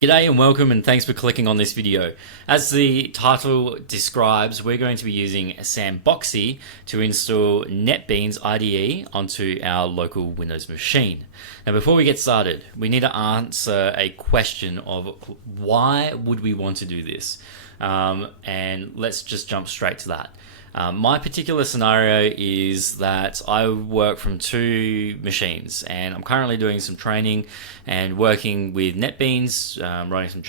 G'day and welcome, and thanks for clicking on this video. As the title describes, we're going to be using Sandboxie to install Netbeans IDE onto our local Windows machine. Now before we get started, we need to answer a question of why would we want to do this? And let's just jump straight to that. My particular scenario is that I work from two machines, and I'm currently doing some training and working with NetBeans, writing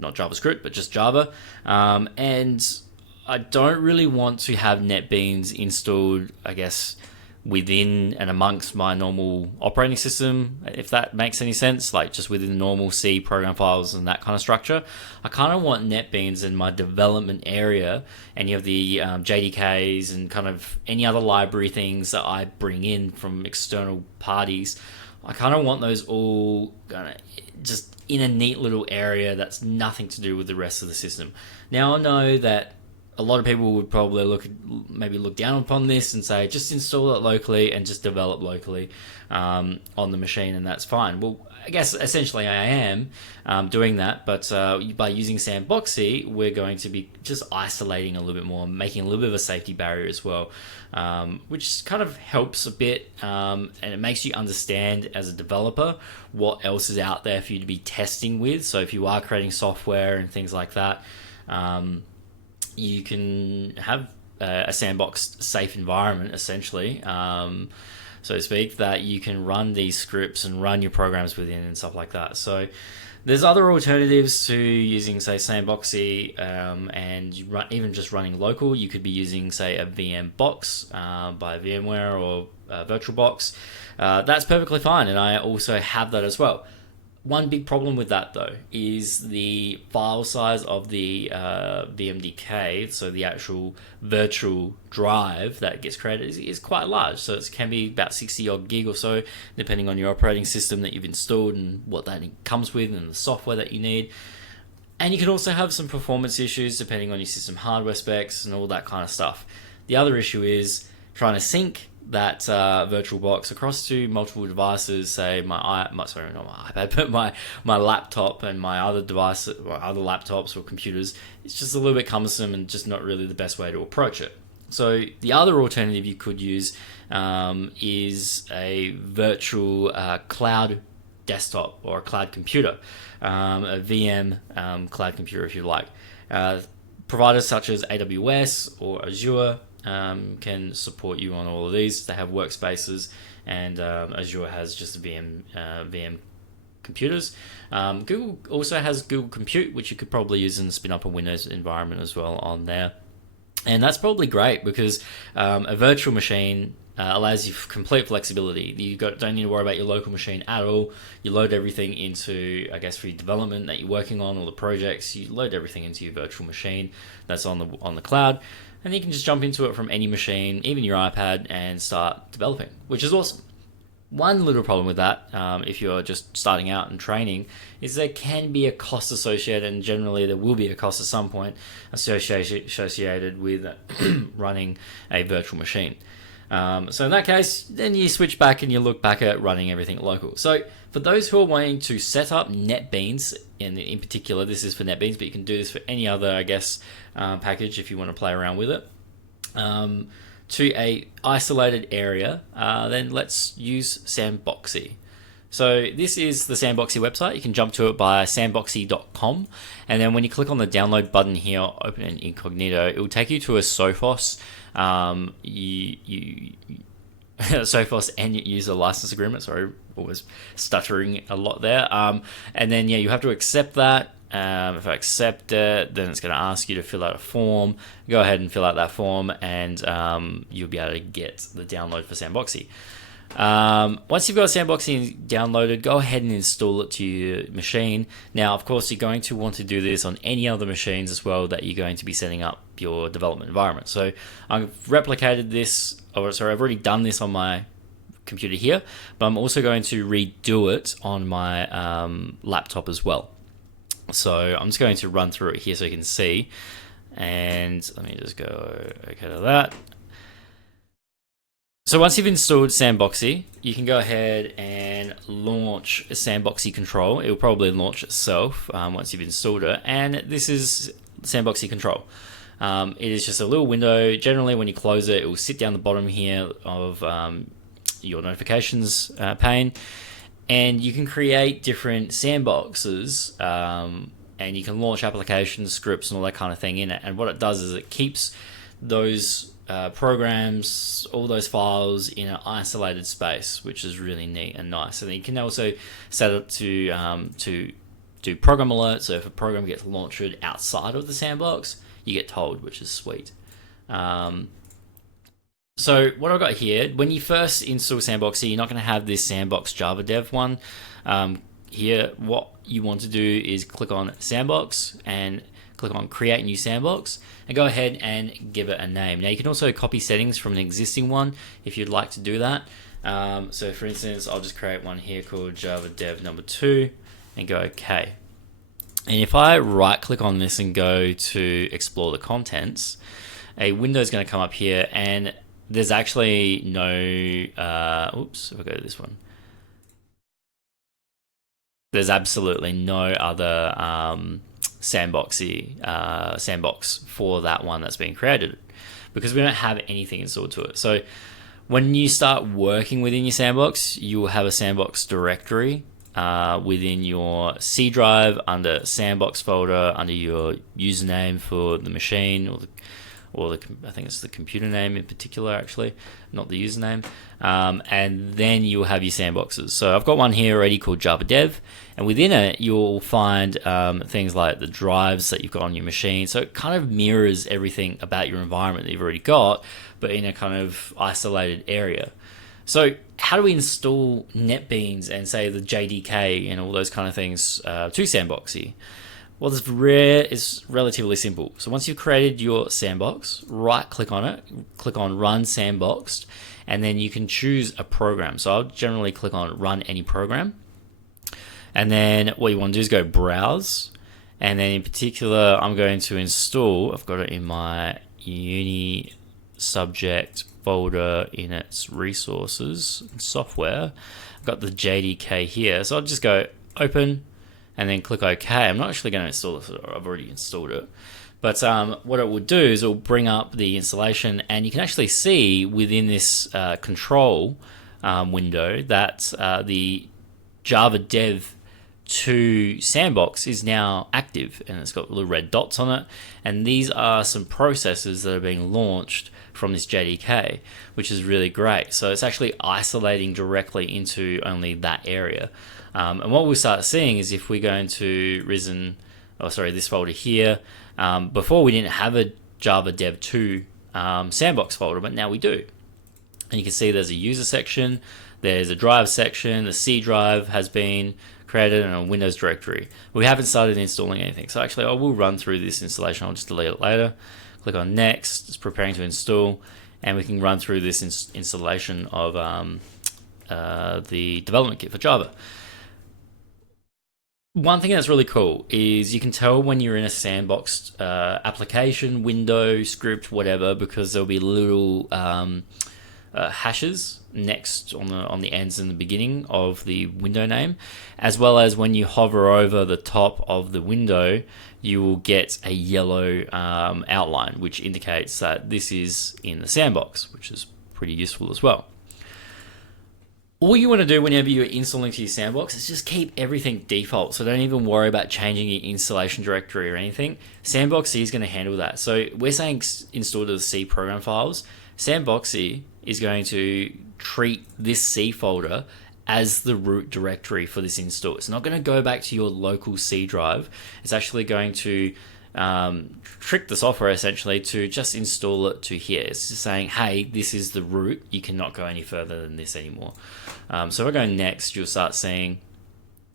not JavaScript, but just Java. And I don't really want to have NetBeans installed, I guess, within and amongst my normal operating system, if that makes any sense, like just within the normal C program files and that kind of structure. I kind of want NetBeans in my development area, any of the JDKs and kind of any other library things that I bring in from external parties. I kind of want those all just in a neat little area that's nothing to do with the rest of the system. Now I know that a lot of people would probably maybe look down upon this and say just install it locally and just develop locally on the machine, and that's fine. Well, I guess essentially I am doing that, but by using Sandboxie, we're going to be just isolating a little bit more, making a little bit of a safety barrier as well, which kind of helps a bit, and it makes you understand as a developer what else is out there for you to be testing with. So if you are creating software and things like that, you can have a sandbox safe environment, essentially, so to speak, that you can run these scripts and run your programs within and stuff like that. So there's other alternatives to using, say, Sandboxie, and even just running local. You could be using, say, a VM box by VMware or VirtualBox. That's perfectly fine, and I also have that as well. One big problem with that, though, is the file size of the VMDK, so the actual virtual drive that gets created, is quite large. So it can be about 60 odd gig or so, depending on your operating system that you've installed and what that comes with and the software that you need. And you can also have some performance issues depending on your system hardware specs and all that kind of stuff. The other issue is trying to sync that VirtualBox across to multiple devices, say not my iPad, but my laptop and my other device, or other laptops or computers. It's just a little bit cumbersome and just not really the best way to approach it. So the other alternative you could use is a virtual cloud desktop or a cloud computer, a VM cloud computer, if you like. Providers such as AWS or Azure can support you on all of these. They have workspaces, and Azure has just VM computers. Google also has Google Compute, which you could probably use and spin up a Windows environment as well on there. And that's probably great because a virtual machine allows you complete flexibility. You don't need to worry about your local machine at all. You load everything into, I guess, for your development that you're working on, all the projects. You load everything into your virtual machine that's on the cloud, and you can just jump into it from any machine, even your iPad, and start developing, which is awesome. One little problem with that, if you're just starting out and training, is there can be a cost associated, and generally there will be a cost at some point associated with running a virtual machine. So in that case, then you switch back and you look back at running everything local. So for those who are wanting to set up NetBeans, and in particular this is for NetBeans, but you can do this for any other, I guess, package if you want to play around with it, to a isolated area, then let's use Sandboxie. So this is the Sandboxie website. You can jump to it by sandboxie.com, and then when you click on the download button here, open in incognito, it will take you to a Sophos Sophos end user license agreement. Sorry, always stuttering a lot there. And then you have to accept that. If I accept it, then it's going to ask you to fill out a form. Go ahead and fill out that form, and you'll be able to get the download for Sandboxie. Once you've got Sandboxie downloaded, go ahead and install it to your machine. Now, of course, you're going to want to do this on any other machines as well that you're going to be setting up your development environment. So I've replicated this, I've already done this on my computer here, but I'm also going to redo it on my laptop as well. So I'm just going to run through it here so you can see, and let me just go okay to that. So once you've installed Sandboxie, you can go ahead and launch a Sandboxie control. It will probably launch itself once you've installed it. And this is Sandboxie control. It is just a little window. Generally, when you close it, it will sit down the bottom here of your notifications pane. And you can create different sandboxes and you can launch applications, scripts, and all that kind of thing in it. And what it does is it keeps those programs, all those files in an isolated space, which is really neat and nice. And then you can also set it to do program alerts. So if a program gets launched outside of the sandbox, you get told, which is sweet. So what I've got here, when you first install Sandboxie, you're not going to have this Sandbox Java Dev one. Here, what you want to do is click on Sandbox and click on Create New Sandbox and go ahead and give it a name. Now you can also copy settings from an existing one if you'd like to do that. So for instance, I'll just create one here called Java Dev number 2 and go OK. And if I right click on this and go to explore the contents, a window is going to come up here, and there's actually no, oops, if I go to this one, there's absolutely no other Sandboxie sandbox for that one that's being created because we don't have anything installed to it. So when you start working within your sandbox, you will have a sandbox directory within your C drive under sandbox folder under your username for the machine or I think it's the computer name in particular, actually, not the username. And then you'll have your sandboxes. So I've got one here already called Java Dev, and within it you'll find things like the drives that you've got on your machine. So it kind of mirrors everything about your environment that you've already got, but in a kind of isolated area. So how do we install Netbeans and say the JDK and all those kind of things to Sandboxie? Well, it's relatively simple. So once you've created your sandbox, right click on it, click on Run Sandboxed, and then you can choose a program. So I'll generally click on Run Any Program. And then what you want to do is go Browse. And then in particular, I'm going to install, I've got it in my Uni subject folder in its resources and software. I've got the JDK here. So I'll just go Open, and then click OK. I'm not actually going to install this, I've already installed it. But what it will do is it will bring up the installation, and you can actually see within this control window that the Java Dev 2 sandbox is now active, and it's got little red dots on it. And these are some processes that are being launched from this JDK, which is really great. So it's actually isolating directly into only that area. And what we'll start seeing is if we go into this folder here, before we didn't have a Java Dev 2 sandbox folder, but now we do. And you can see there's a user section, there's a drive section, the C drive has been created, and a Windows directory. We haven't started installing anything. So actually I will run through this installation, I'll just delete it later. Click on Next, it's preparing to install, and we can run through this installation of the development kit for Java. One thing that's really cool is you can tell when you're in a sandboxed application, window, script, whatever, because there'll be little hashes next on the ends and the beginning of the window name, as well as when you hover over the top of the window, you will get a yellow outline, which indicates that this is in the sandbox, which is pretty useful as well. All you want to do whenever you're installing to your sandbox is just keep everything default. So don't even worry about changing your installation directory or anything. Sandboxie is going to handle that. So we're saying install to the C program files. Sandboxie is going to treat this C folder as the root directory for this install. It's not going to go back to your local C drive. It's actually going to trick the software essentially to just install it to here. It's just saying, hey, this is the root. You cannot go any further than this anymore. So if I go next, you'll start seeing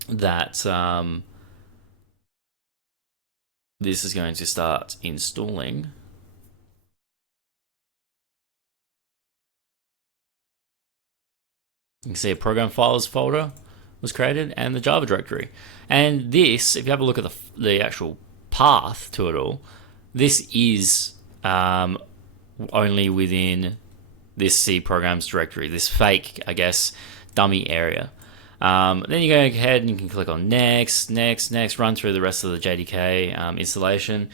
that this is going to start installing. You can see a program files folder was created and the Java directory. And this, if you have a look at the actual path to it all, this is only within this C programs directory, this fake, I guess, dummy area. Then you go ahead and you can click on next, run through the rest of the JDK installation.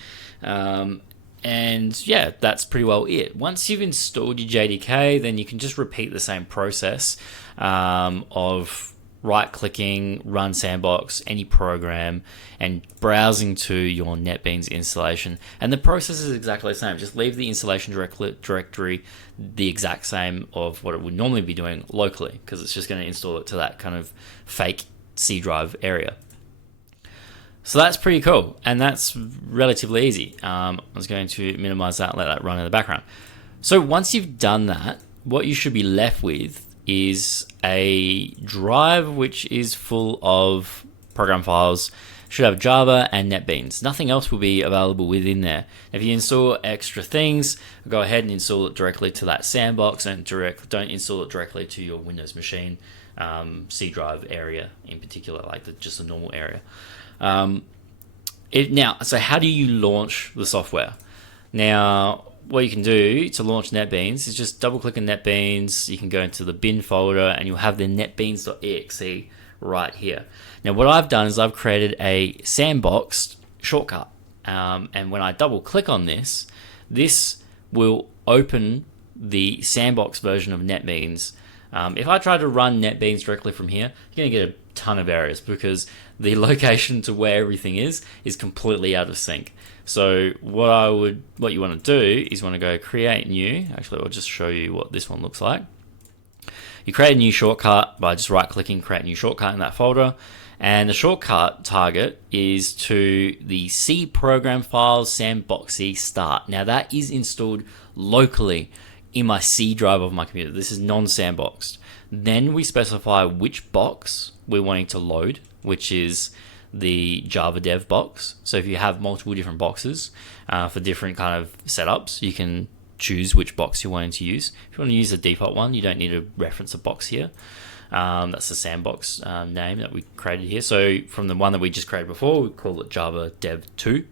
And yeah, that's pretty well it. Once you've installed your JDK, then you can just repeat the same process of right-clicking, run sandbox, any program, and browsing to your Netbeans installation. And the process is exactly the same. Just leave the installation directory the exact same of what it would normally be doing locally, because it's just going to install it to that kind of fake C drive area. So that's pretty cool, and that's relatively easy. I was going to minimize that and let that run in the background. So once you've done that, what you should be left with is a drive which is full of program files. Should have Java and Netbeans. Nothing else will be available within there. If you install extra things, go ahead and install it directly to that sandbox, and don't install it directly to your Windows machine C drive area in particular, like just the normal area. So how do you launch the software? Now, what you can do to launch Netbeans is just double click on Netbeans. You can go into the bin folder and you'll have the netbeans.exe right here. Now, what I've done is I've created a sandboxed shortcut. And when I double click on this, this will open the sandbox version of Netbeans. If I try to run Netbeans directly from here, you're going to get a ton of errors because the location to where everything is completely out of sync. So what you want to do is want to go create new. Actually, I'll just show you what this one looks like. You create a new shortcut by just right-clicking, create new shortcut in that folder. And the shortcut target is to the C program files Sandboxie start. Now that is installed locally in my C drive of my computer. This is non-sandboxed. Then we specify which box we're wanting to load, which is the Java Dev box. So if you have multiple different boxes for different kind of setups, you can choose which box you're wanting to use. If you want to use the default one, you don't need to reference a box here. That's the sandbox name that we created here. So from the one that we just created before, we call it Java Dev 2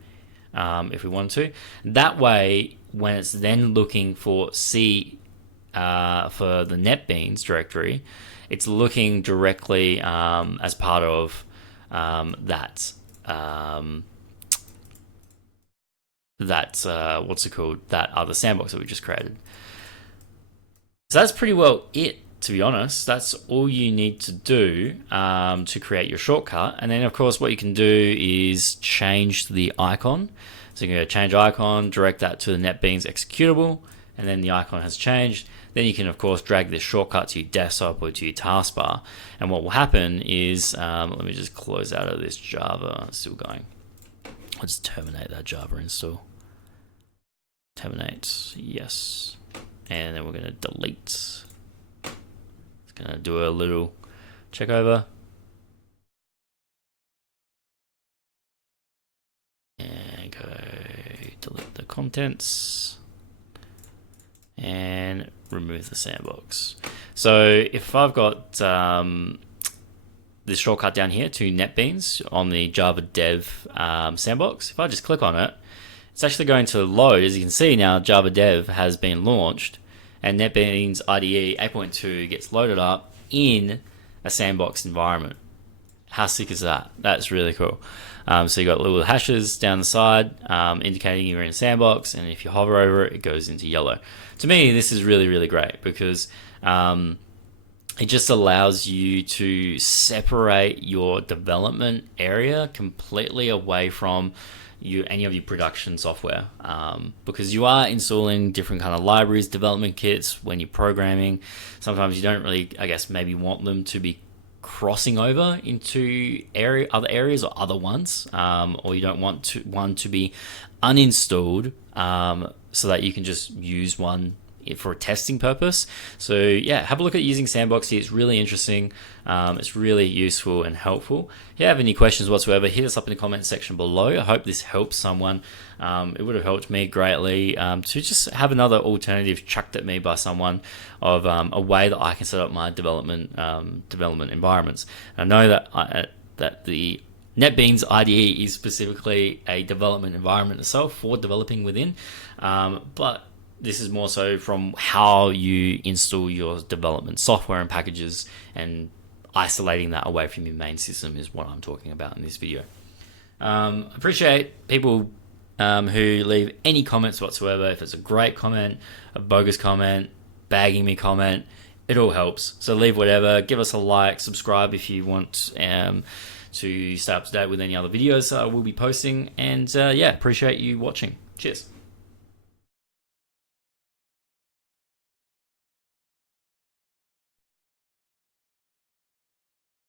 if we want to. That way, when it's then looking for C for the Netbeans directory, it's looking directly as part of that other sandbox that we just created. So that's pretty well it, to be honest. That's all you need to do to create your shortcut. And then of course what you can do is change the icon. So you can go change icon, direct that to the Netbeans executable, and then the icon has changed. Then you can of course drag this shortcut to your desktop or to your taskbar. And what will happen is, let me just close out of this Java, it's still going. I'll just terminate that Java install. Terminate, yes. And then we're going to delete. It's going to do a little check over. And go delete the contents. And remove the sandbox. So if I've got this shortcut down here to Netbeans on the Java Dev sandbox, if I just click on it, it's actually going to load. As you can see now, Java Dev has been launched, and Netbeans IDE 8.2 gets loaded up in a sandbox environment. How sick is that? That's really cool. So you got little hashes down the side indicating you're in a sandbox, and if you hover over it, it goes into yellow. To me, this is really, really great because it just allows you to separate your development area completely away from any of your production software, because you are installing different kind of libraries, development kits when you're programming. Sometimes you don't really, I guess, maybe want them to be crossing over into other areas or other ones, or you don't want one to be uninstalled, so that you can just use one for a testing purpose. So yeah, have a look at using Sandboxie. It's really interesting. It's really useful and helpful. If you have any questions whatsoever, hit us up in the comment section below. I hope this helps someone. It would have helped me greatly to just have another alternative chucked at me by someone of a way that I can set up my development environments. And I know that the Netbeans IDE is specifically a development environment itself for developing within, but This is more so from how you install your development software and packages, and isolating that away from your main system is what I'm talking about in this video. Appreciate people who leave any comments whatsoever. If it's a great comment, a bogus comment, bagging me comment, it all helps. So leave whatever, give us a like, subscribe if you want to stay up to date with any other videos I will be posting. And yeah, appreciate you watching. Cheers.